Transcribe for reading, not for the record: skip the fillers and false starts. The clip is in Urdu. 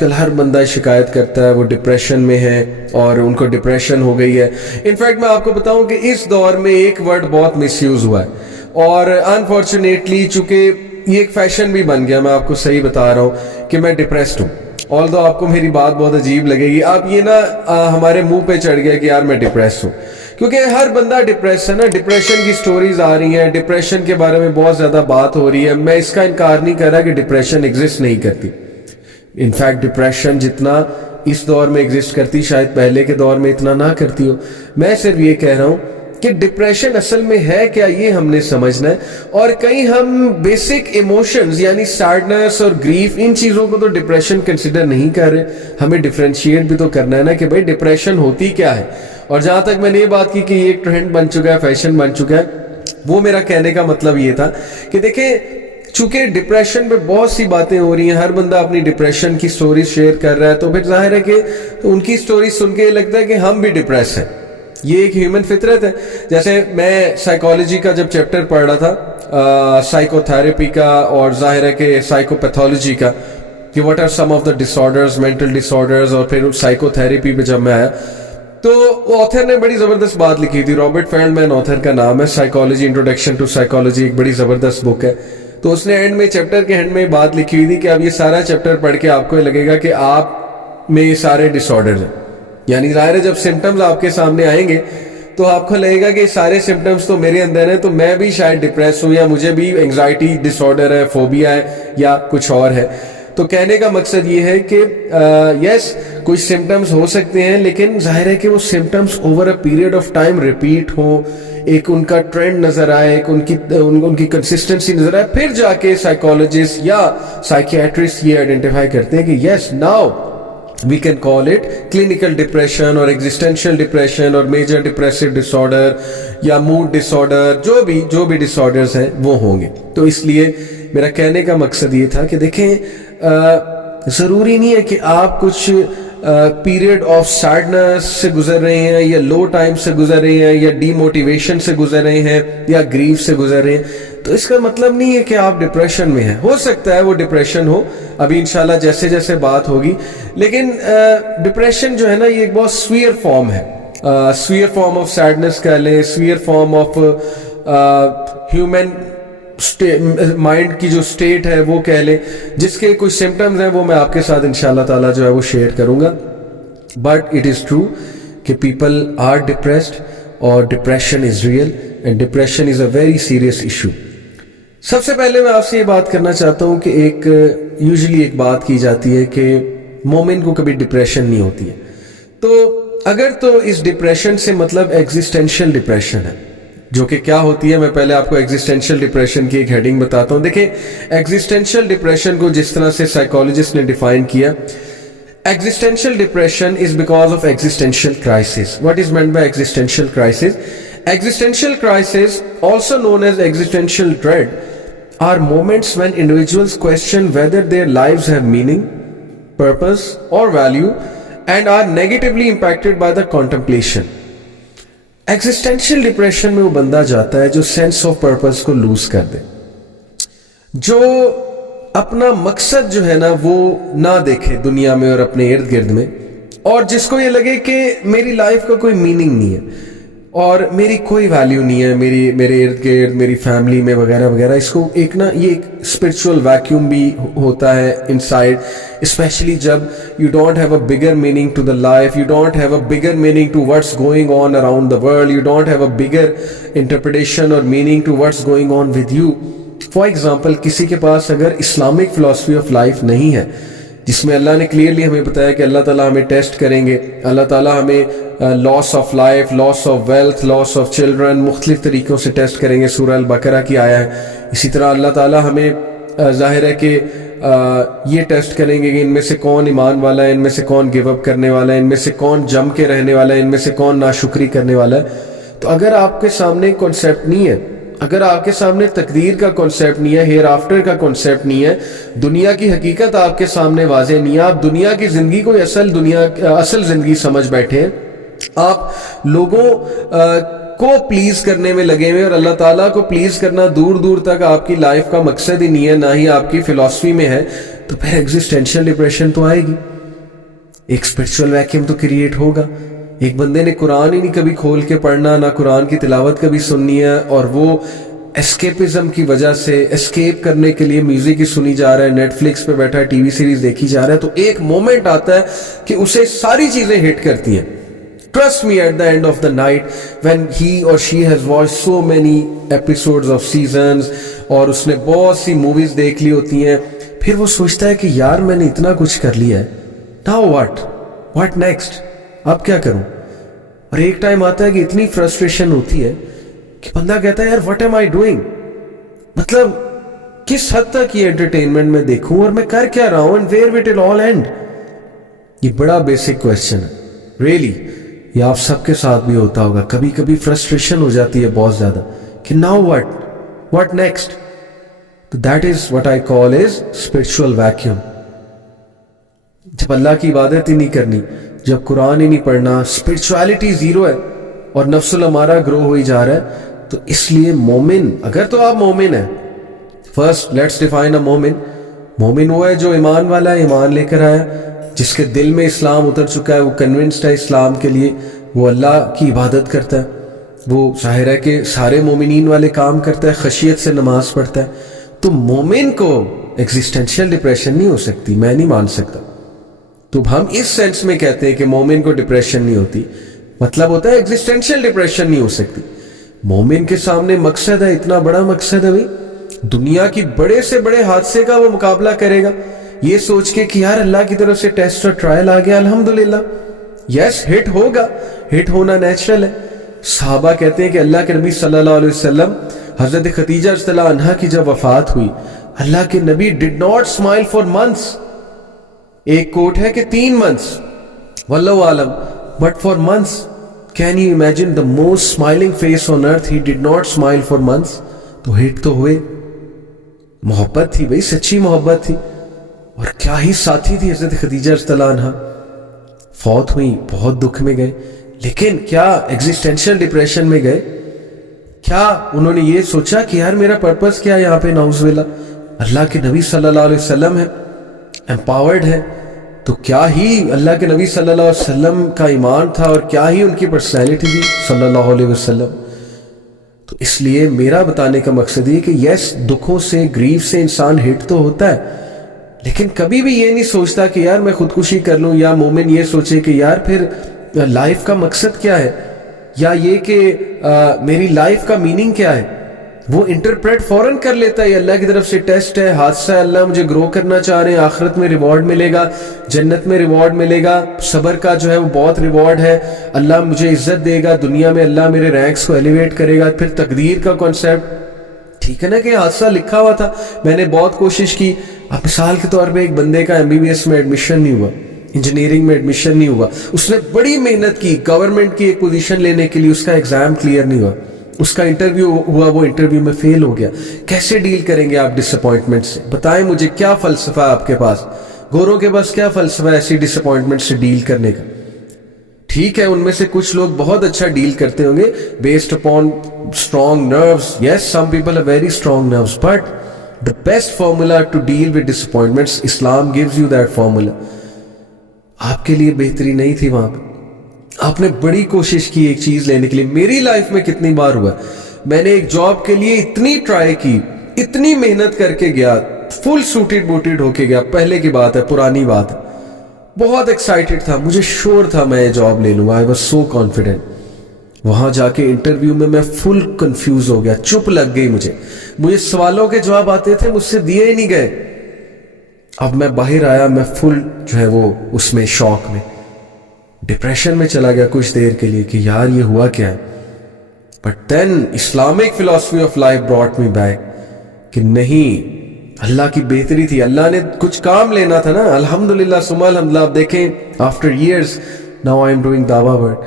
کل ہر بندہ شکایت کرتا ہے وہ ڈپریشن میں ہے اور ان کو ڈپریشن ہو گئی ہے. انفیکٹ میں آپ کو بتاؤں کہ اس دور میں ایک ورڈ بہت مس یوز ہوا ہے اور انفارچونیٹلی چونکہ یہ ایک فیشن بھی بن گیا, میں آپ کو صحیح بتا رہا ہوں کہ میں ڈپریسڈ ہوں. آل دو آپ کو میری بات بہت عجیب لگے گی, آپ یہ نا ہمارے منہ پہ چڑھ گیا کہ یار میں ڈپریس ہوں, کیونکہ ہر بندہ ڈپریس ہے نا. ڈپریشن کی سٹوریز آ رہی ہیں, ڈپریشن کے بارے میں بہت زیادہ بات ہو رہی ہے. میں اس کا انکار نہیں کر رہا کہ ڈپریشن ایگزسٹ نہیں کرتی. انفیکٹ ڈپریشن جتنا اس دور میں ایگزسٹ کرتی شاید پہلے کے دور میں اتنا نہ کرتی ہو. میں صرف یہ کہہ رہا ہوں کہ ڈپریشن اصل میں ہے کیا, یہ ہم نے سمجھنا ہے. اور کہیں ہم بیسک ایموشنز یعنی سیڈنس اور گریف ان چیزوں کو تو ڈپریشن کنسیڈر نہیں کر رہے. ہمیں ڈیفرینشیٹ بھی تو کرنا ہے نا کہ بھائی ڈپریشن ہوتی کیا ہے. اور جہاں تک میں نے یہ بات کی کہ یہ ایک ٹرینڈ بن چکا ہے, فیشن بن چکا ہے, وہ میرا کہنے کا مطلب یہ تھا کہ دیکھیں چونکہ ڈپریشن پہ بہت سی باتیں ہو رہی ہیں, ہر بندہ اپنی ڈپریشن کی سٹوری شیئر کر رہا ہے, تو پھر ظاہر ہے کہ ان کی سٹوری سن کے یہ لگتا ہے کہ ہم بھی ڈپریس ہیں. یہ ایک ہیومن فطرت ہے. جیسے میں سائیکالوجی کا جب چیپٹر پڑھ رہا تھا, سائیکو تھراپی کا اور ظاہر ہے کہ سائیکو پیتھولوجی کا, کہ what are some of the disorders, mental disorders, اور پھر سائیکو تھراپی پہ جب میں آیا تو آتھر نے بڑی زبردست بات لکھی تھی. رابرٹ فیلڈمین آتھر کا نام ہے. سائیکالوجی انٹروڈکشن ٹو سائیکالوجی ایک بڑی زبردست بک ہے. تو اس نے اینڈ میں چیپٹر کے اینڈ میں بات لکھی ہوئی تھی کہ اب یہ سارا چیپٹر پڑھ کے آپ کو یہ لگے گا کہ آپ میں یہ سارے ڈس آرڈرز ہیں. یعنی ظاہر ہے جب سمٹمز آپ کے سامنے آئیں گے تو آپ کو لگے گا کہ سارے سمٹمز تو میرے اندر ہیں, تو میں بھی شاید ڈپریس ہوں یا مجھے بھی انگزائٹی ڈس آرڈر ہے, فوبیا ہے یا کچھ اور ہے. تو کہنے کا مقصد یہ ہے کہ یس کچھ سمٹمز ہو سکتے ہیں, لیکن ظاہر ہے کہ وہ symptoms over a period of time repeat ہوں, ایک ان کا ٹرینڈ نظر آئے, ایک ان کی کنسسٹنسی نظر آئے, پھر جا کے سائیکالوجسٹ یا سائیکیاٹرسٹ یہ آئیڈینٹیفائی کرتے ہیں کہ yes now we can call it clinical depression اور existential depression اور major depressive disorder یا mood disorder, جو بھی disorders ہیں وہ ہوں گے. تو اس لیے میرا کہنے کا مقصد یہ تھا کہ دیکھیں ضروری نہیں ہے کہ آپ کچھ پیریڈ آف سیڈنس سے گزر رہے ہیں یا لو ٹائم سے گزر رہے ہیں یا ڈی موٹیویشن سے گزر رہے ہیں یا گریف سے گزر رہے ہیں, تو اس کا مطلب نہیں ہے کہ آپ ڈپریشن میں ہیں. ہو سکتا ہے وہ ڈپریشن ہو, ابھی انشاءاللہ جیسے جیسے بات ہوگی, لیکن ڈپریشن جو ہے نا یہ ایک بہت سویئر فارم ہے. سویئر فارم آف سیڈنس کہہ لیں, severe form of human mind کی جو سٹیٹ ہے وہ کہہ لیں, جس کے کچھ سمٹمز ہیں وہ میں آپ کے ساتھ انشاءاللہ تعالیٰ جو ہے وہ شیئر کروں گا. بٹ اٹ از ٹرو کہ پیپل آر ڈپریسڈ اور depression is real and depression is a very serious issue. سب سے پہلے میں آپ سے یہ بات کرنا چاہتا ہوں کہ یوزلی ایک بات کی جاتی ہے کہ مومن کو کبھی ڈپریشن نہیں ہوتی ہے. تو اگر تو اس ڈپریشن سے مطلب ایگزسٹینشیل ڈپریشن ہے, جو کہ کیا ہوتی ہے, میں پہلے آپ کو ایگزسٹینشیل ڈپریشن کی ایک ہیڈنگ بتاتا ہوں. دیکھیں ایگزسٹینشیل ڈپریشن کو جس طرح سے سائیکالوجسٹ نے ڈیفائن کیا, existential depression is because of existential crisis. What is meant by existential crisis? Existential crisis, also known as existential dread, are moments when individuals question whether their lives have meaning, purpose or value and are negatively impacted by the contemplation. Existential depression میں وہ بندہ جاتا ہے جو sense of purpose کو lose کر دے, جو اپنا مقصد جو ہے نا وہ نہ دیکھے دنیا میں اور اپنے ارد گرد میں, اور جس کو یہ لگے کہ میری لائف کا کوئی میننگ نہیں ہے اور میری کوئی ویلیو نہیں ہے میرے ارد گرد, میری فیملی میں وغیرہ وغیرہ. اس کو ایک نا یہ ایک اسپرچول ویکیوم بھی ہوتا ہے انسائڈ, اسپیشلی جب you don't have a bigger meaning to the life, you don't have a bigger meaning to what's going on around the world, you don't have a bigger interpretation or meaning to what's going on with you. For example کسی کے پاس اگر اسلامک فلاسفی آف لائف نہیں ہے, جس میں اللہ نے کلیئرلی ہمیں بتایا کہ اللہ تعالیٰ ہمیں ٹیسٹ کریں گے, اللہ تعالیٰ ہمیں loss of life, loss of wealth, loss of children مختلف طریقوں سے ٹیسٹ کریں گے, سورہ البقرہ کی آیا ہے. اسی طرح اللہ تعالیٰ ہمیں ظاہر ہے کہ یہ ٹیسٹ کریں گے کہ ان میں سے کون ایمان والا ہے, ان میں سے کون گیو اپ کرنے والا ہے, ان میں سے کون جم کے رہنے والا ہے, ان میں سے کون ناشکری کرنے والا ہے. تو اگر آپ کے سامنے کنسیپٹ نہیں ہے, اگر آپ کے سامنے تقدیر کا کنسیپٹ نہیں ہے, ہیئر آفٹر کا کنسیپٹ نہیں ہے, دنیا کی حقیقت آپ کے سامنے واضح نہیں ہے, آپ دنیا کی زندگی کو اصل زندگی سمجھ بیٹھے ہیں, آپ لوگوں کو پلیز کرنے میں لگے ہوئے اور اللہ تعالیٰ کو پلیز کرنا دور دور تک آپ کی لائف کا مقصد ہی نہیں ہے, نہ ہی آپ کی فلسفی میں ہے, تو پھر ایگزسٹینشیل ڈپریشن تو آئے گی. ایک اسپرچل ویکیوم تو کریٹ ہوگا. ایک بندے نے قرآن ہی نہیں کبھی کھول کے پڑھنا, نہ قرآن کی تلاوت کبھی سننی ہے, اور وہ اسکیپزم کی وجہ سے اسکیپ کرنے کے لیے میوزک ہی سنی جا رہا ہے, نیٹ فلکس پہ بیٹھا ہے, ٹی وی سیریز دیکھی جا رہا ہے, تو ایک مومنٹ آتا ہے کہ اسے ساری چیزیں ہٹ کرتی ہیں. Trust me, at the end of the night, when he or she has watched so many episodes of seasons, اور اس نے بہت سی موویز دیکھ لی ہوتی ہیں, پھر وہ سوچتا ہے کہ یار میں نے اتنا کچھ کر لیا ہے, now what next, اب کیا کروں. اور ایک ٹائم آتا ہے کہ اتنی فرسٹریشن ہوتی ہے کہ بندہ کہتا ہے یار what am I doing, مطلب کس حد تک یہ انٹرٹینمنٹ میں دیکھوں اور میں کر کیا رہا ہوں, and where will it all end. یہ بڑا بیسک کویسچن ہے ریئلی. یہ آپ سب کے ساتھ بھی ہوتا ہوگا, کبھی کبھی فرسٹریشن ہو جاتی ہے بہت زیادہ کہ ناؤ what next. تو that is what I call is spiritual vacuum. جب اللہ کی عبادت ہی نہیں کرنی, جب قرآن ہی نہیں پڑھنا, اسپرچویلٹی زیرو ہے اور نفس الامارہ گرو ہوئی جا رہا ہے, تو اس لیے مومن, اگر تو آپ مومن ہیں, فرسٹ لیٹس ڈیفائن اے مومن. مومن وہ ہے جو ایمان والا ہے, ایمان لے کر آیا, جس کے دل میں اسلام اتر چکا ہے, وہ کنونسڈ ہے اسلام کے لیے, وہ اللہ کی عبادت کرتا ہے, وہ ظاہر ہے کہ سارے مومنین والے کام کرتا ہے, خشیت سے نماز پڑھتا ہے. تو مومن کو ایگزسٹینشیل ڈپریشن نہیں ہو سکتی, میں نہیں مان سکتا. تو ہم اس سینس میں کہتے ہیں کہ مومن کو ڈپریشن نہیں ہوتی, مطلب ہوتا ہے ایگزسٹینشیل ڈپریشن نہیں ہو سکتی. مومن کے سامنے مقصد ہے, اتنا بڑا مقصد ہے بھائی, دنیا کی بڑے سے بڑے حادثے کا وہ مقابلہ کرے گا یہ سوچ کے کہ یار اللہ کی طرف سے ٹیسٹ اور ٹرائل آ گیا, الحمدللہ. یس, ہٹ ہوگا, ہٹ ہونا نیچرل ہے. صحابہ کہتے ہیں کہ اللہ کے نبی صلی اللہ علیہ وسلم, حضرت خدیجہ رضی اللہ عنہا کی جب وفات ہوئی, اللہ کے نبی did not smile for months. ایک کوٹ ہے کہ 3 months, واللہ عالم, but for months. Can you imagine the most smiling face on earth, he did not smile for months. تو ہٹ تو ہوئے, محبت تھی بھائی, سچی محبت تھی, اور کیا ہی ساتھی تھی حضرت خدیجہ رضی اللہ عنہا. فوت ہوئی, بہت دکھ میں گئے, لیکن کیا ایگزسٹینشیل ڈپریشن میں گئے؟ کیا انہوں نے یہ سوچا کہ یار میرا پرپس کیا ہے یہاں پہ؟ نعوذ باللہ. اللہ کے نبی صلی اللہ علیہ وسلم ہے, امپاورڈ ہے, تو کیا ہی اللہ کے نبی صلی اللہ علیہ وسلم کا ایمان تھا, اور کیا ہی ان کی پرسنالٹی تھی صلی اللہ علیہ وسلم. تو اس لیے میرا بتانے کا مقصد یہ کہ یس, دکھوں سے, گریف سے انسان ہٹ تو ہوتا ہے, لیکن کبھی بھی یہ نہیں سوچتا کہ یار میں خودکشی کر لوں, یا مومن یہ سوچے کہ یار پھر لائف کا مقصد کیا ہے, یا یہ کہ میری لائف کا میننگ کیا ہے. وہ انٹرپریٹ فوراً کر لیتا ہے, یہ اللہ کی طرف سے ٹیسٹ ہے, حادثہ ہے, اللہ مجھے گرو کرنا چاہ رہے ہیں, آخرت میں ریوارڈ ملے گا, جنت میں ریوارڈ ملے گا, صبر کا جو ہے وہ بہت ریوارڈ ہے, اللہ مجھے عزت دے گا دنیا میں, اللہ میرے رینکس کو ایلیویٹ کرے گا. پھر تقدیر کا کانسیپٹ, ٹھیک ہے نا کہ حادثہ لکھا ہوا تھا, میں نے بہت کوشش کی. اب مثال کے طور پہ ایک بندے کا MBBS میں ایڈمیشن نہیں ہوا, انجینئرنگ میں ایڈمیشن نہیں ہوا, اس نے بڑی محنت کی گورنمنٹ کی ایک پوزیشن لینے کے لیے, اس کا ایگزام کلیئر نہیں ہوا, اس کا انٹرویو ہوا, وہ انٹرویو میں فیل ہو گیا. کیسے ڈیل کریں گے آپ ڈس اپوائنٹمنٹ سے؟ بتائیں مجھے, کیا فلسفہ ہے آپ کے پاس؟ گوروں کے پاس کیا فلسفہ ہے ایسی ڈس اپوائنٹمنٹ سے ڈیل کرنے کا؟ ٹھیک ہے, ان میں سے کچھ لوگ بہت اچھا ڈیل کرتے ہوں گے based upon strong nerves. Yes, some people have very strong nerves, but the best formula to deal with disappointments, Islam gives you that formula. آپ کے لیے بہتری نہیں تھی وہاں پہ, آپ نے بڑی کوشش کی ایک چیز لینے کے لیے. میری لائف میں کتنی بار ہوا, میں نے ایک جاب کے لیے اتنی ٹرائی کی, اتنی محنت کر کے گیا, فل سوٹیڈ بوٹیڈ ہو کے گیا, پہلے کی بات ہے, پرانی بات ہے, بہت ایکسائٹیڈ تھا, مجھے شور تھا میں یہ جاب لے لوں گا, I was so confident. وہاں جا کے انٹرویو میں فل کنفیوز ہو گیا, چپ لگ گئی مجھے سوالوں کے جواب آتے تھے, مجھ سے دیے ہی نہیں گئے. اب میں باہر آیا, میں فل جو ہے وہ اس میں شوق میں, ڈپریشن میں چلا گیا کچھ دیر کے لیے کہ یار یہ ہوا کیا ہے. But then Islamic philosophy of life brought me back کہ نہیں, اللہ کی بہتری تھی, اللہ نے کچھ کام لینا تھا نا. الحمدللہ ثم الحمدللہ. آپ دیکھیں after years now I am doing دعویٰ ورک.